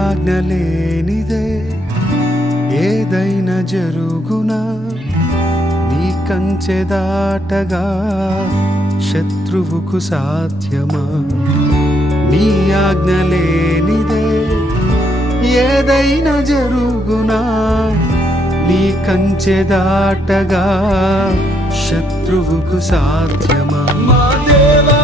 ఆజ్ఞ లేనిదే ఏదైనా జరుగునా నీ కంచె దాటగా శత్రువుకు సాధ్యమా నీ ఆజ్ఞ లేనిదే ఏదైనా జరుగునా నీ కంచె దాటగా శత్రువుకు సాధ్యమా మా దేవా